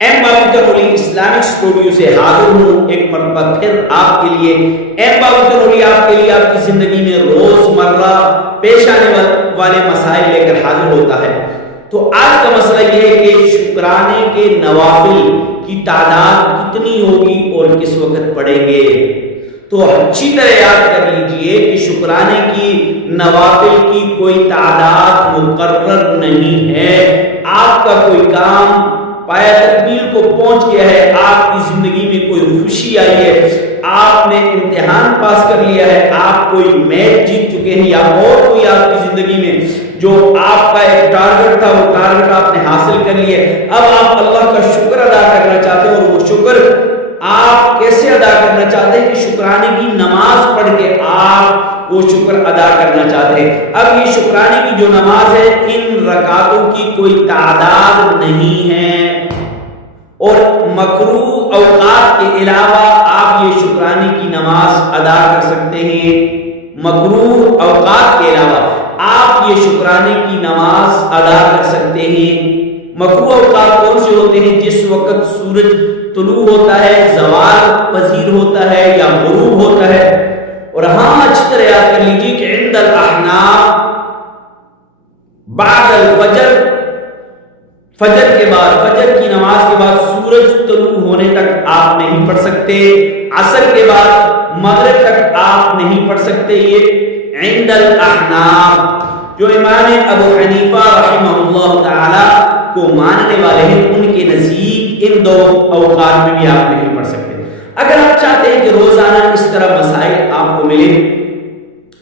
M بابو Tanoli Islamic studio سے حاضر ہوں ایک مرتبہ پھر آپ کے لیے۔ ایم بابو تنولی آپ کے لیے آپ کی زندگی میں روز مرہ پیش آنے والے مسائل لے کر حاضر ہوتا ہے۔ تو آج کا مسئلہ یہ ہے کہ شکرانے کے نوافل کی تعداد کتنی ہوگی اور کس وقت پڑھیں گے۔ تو اچھی طرح یاد کر لیجئے کہ شکرانے کی نوافل کی کوئی تعداد مقرر نہیں ہے۔ آپ کا کوئی کام پایا تکمیل کو پہنچ گیا ہے، آپ کی زندگی میں کوئی خوشی آئی ہے، آپ نے امتحان پاس کر لیا ہے، آپ کوئی میچ جیت چکے ہیں، یا اور کوئی آپ کی زندگی میں جو آپ کا ایک ٹارگٹ تھا وہ ٹارگٹ آپ نے حاصل کر لیا ہے، اب آپ اللہ کا شکر ادا کرنا چاہتے ہیں۔ اور وہ شکر آپ کیسے ادا کرنا چاہتے ہیں کہ شکرانے کی نماز پڑھ کے آپ وہ شکر ادا کرنا چاہتے ہیں۔ اب یہ شکرانے کی جو نماز ہے ان رکعتوں کی کوئی تعداد نہیں ہے، اور مکروہ اوقات کے علاوہ آپ یہ شکرانے کی نماز ادا کر سکتے ہیں۔ مکروہ اوقات کے علاوہ آپ یہ شکرانے کی نماز ادا کر سکتے ہیں۔ مکروہ اوقات کون سے ہوتے ہیں؟ جس وقت سورج طلوع ہوتا ہے، زوال پذیر ہوتا ہے یا غروب ہوتا ہے۔ اور ہاں اچھی طرح یاد کر لیجیے کہ عند الاحناف بعد الفجر، فجر کے بعد، فجر کی نماز کے بعد سورج طلوع ہونے تک آپ نہیں پڑھ سکتے، عصر کے بعد مغرب تک آپ نہیں پڑھ سکتے۔ یہ عند الاحناف جو امام ابو حنیفہ رحمہ اللہ تعالی کو ماننے والے ہیں، ان کے نزدیک ان دو اوقات میں بھی آپ نہیں پڑھ سکتے۔ اگر آپ چاہتے ہیں کہ روزانہ اس طرح مسائل آپ کو ملے،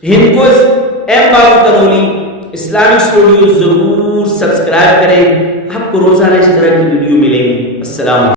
ہندکوز ایم بابو تنولی اسلامک اسٹوڈیو ضرور سبسکرائب کریں، آپ کو روزانہ اس طرح کی ویڈیو ملیں گی۔ السلام علیکم۔